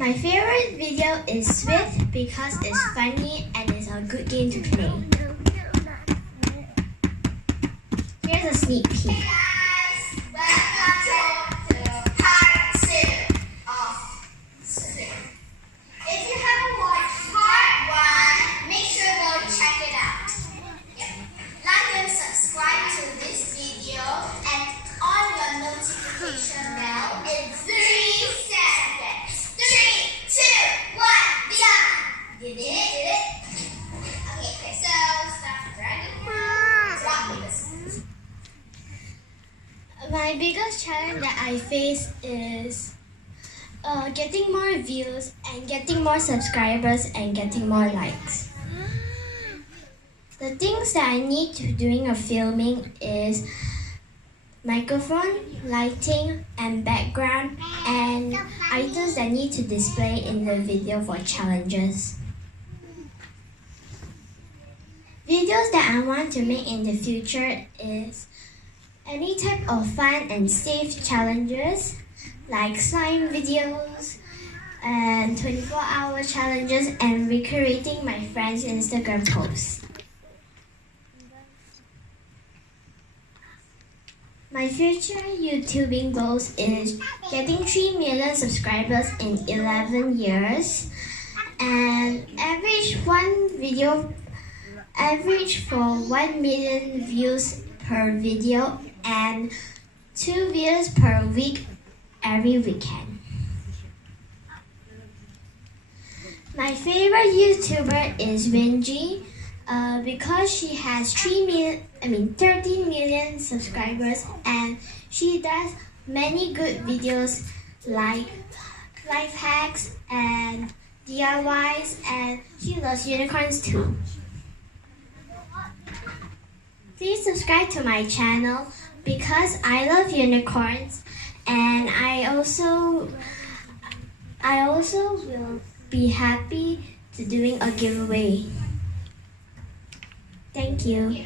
My favorite video is Swift because it's funny and it's a good game to play. Here's a sneak peek. My biggest challenge that I face is getting more views and getting more subscribers and getting more likes. The things that I need to doing a filming is microphone, lighting, and background, and items that need to display in the video for challenges. Videos that I want to make in the future is any type of fun and safe challenges like slime videos and 24-hour challenges and recreating my friends' Instagram posts. My future YouTubing goals is getting 3 million subscribers in 11 years and average for 1 million views per video and 2 videos per week every weekend. My favorite YouTuber is Wingy because she has 13 million subscribers and she does many good videos like life hacks and DIYs, and she loves unicorns too. Please subscribe to my channel because I love unicorns, and I also will be happy to doing a giveaway. Thank you.